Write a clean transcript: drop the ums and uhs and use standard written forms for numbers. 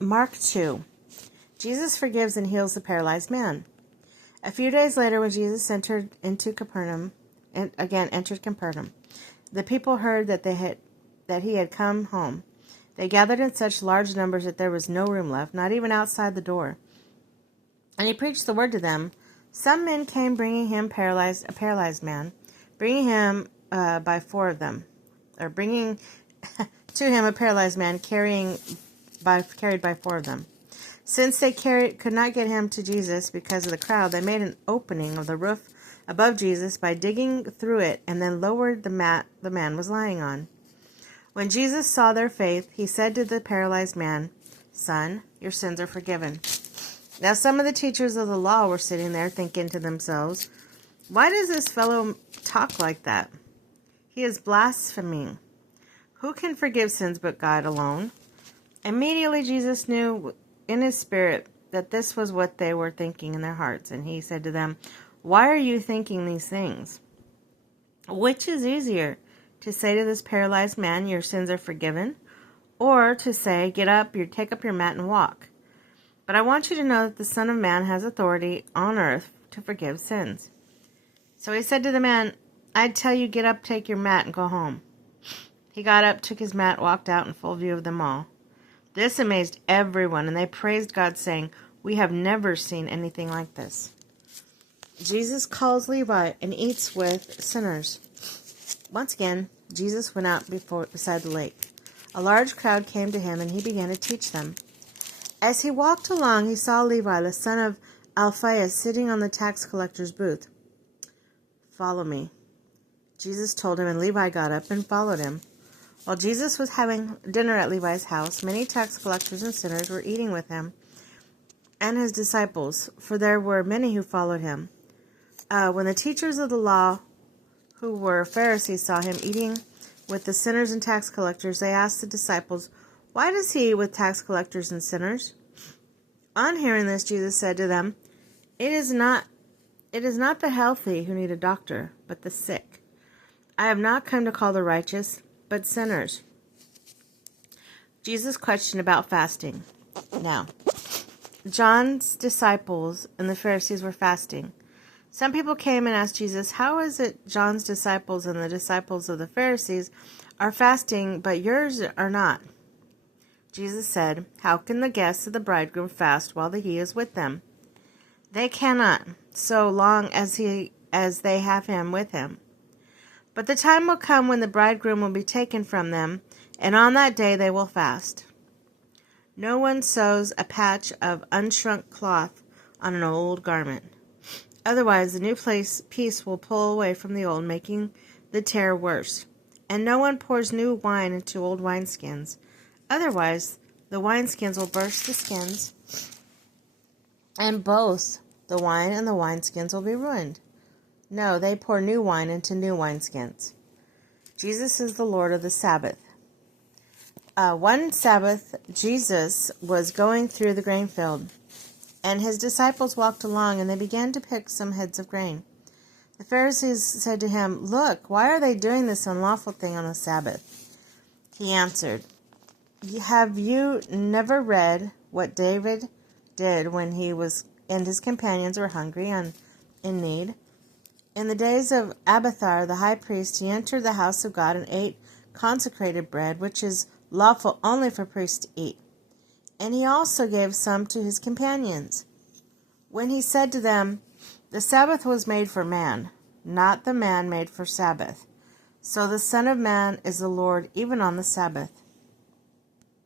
Mark 2. Jesus forgives and heals the paralyzed man. A few days later, when Jesus entered Capernaum, the people heard that he had come home. They gathered in such large numbers that there was no room left, not even outside the door. And he preached the word to them. Some men came bringing him a paralyzed man, bringing him by four of them, or bringing to him a paralyzed man carried by four of them. Since they could not get him to Jesus because of the crowd, they made an opening of the roof above Jesus by digging through it and then lowered the mat the man was lying on. When Jesus saw their faith, he said to the paralyzed man, "Son, your sins are forgiven." Now some of the teachers of the law were sitting there thinking to themselves, "Why does this fellow talk like that? He is blaspheming. Who can forgive sins but God alone?" Immediately Jesus knew in his spirit that this was what they were thinking in their hearts, and he said to them, "Why are you thinking these things? Which is easier, to say to this paralyzed man, 'Your sins are forgiven,' or to say, 'Get up, take up your mat and walk'? But I want you to know that the Son of Man has authority on earth to forgive sins." So he said to the man, "I tell you, get up, take your mat, and go home." He got up, took his mat, walked out in full view of them all. This amazed everyone, and they praised God, saying, "We have never seen anything like this." Jesus calls Levi and eats with sinners. Once again, Jesus went out beside the lake. A large crowd came to him, and he began to teach them. As he walked along, he saw Levi, the son of Alphaeus, sitting on the tax collector's booth. "Follow me," Jesus told him, and Levi got up and followed him. While Jesus was having dinner at Levi's house, many tax collectors and sinners were eating with him and his disciples, for there were many who followed him. When the teachers of the law, who were Pharisees, saw him eating with the sinners and tax collectors, they asked the disciples, "Why does he eat with tax collectors and sinners?" On hearing this, Jesus said to them, It is not the healthy who need a doctor, but the sick. I have not come to call the righteous, but sinners." Jesus' question about fasting. Now, John's disciples and the Pharisees were fasting. Some people came and asked Jesus, "How is it John's disciples and the disciples of the Pharisees are fasting, but yours are not?" Jesus said, "How can the guests of the bridegroom fast while he is with them? They cannot, so long as they have him with him. But the time will come when the bridegroom will be taken from them, and on that day they will fast. No one sews a patch of unshrunk cloth on an old garment. Otherwise, the new piece will pull away from the old, making the tear worse. And no one pours new wine into old wineskins. Otherwise, the wineskins will burst the skins, and both the wine and the wineskins will be ruined. No, they pour new wine into new wineskins." Jesus is the Lord of the Sabbath. One Sabbath, Jesus was going through the grain field, and his disciples walked along, and they began to pick some heads of grain. The Pharisees said to him, "Look, why are they doing this unlawful thing on the Sabbath?" He answered, "Have you never read what David did when he and his companions were hungry and in need? In the days of Abiathar the high priest, he entered the house of God and ate consecrated bread, which is lawful only for priests to eat. And he also gave some to his companions. When he said to them, 'The Sabbath was made for man, not the man made for Sabbath. So the Son of Man is the Lord even on the Sabbath.'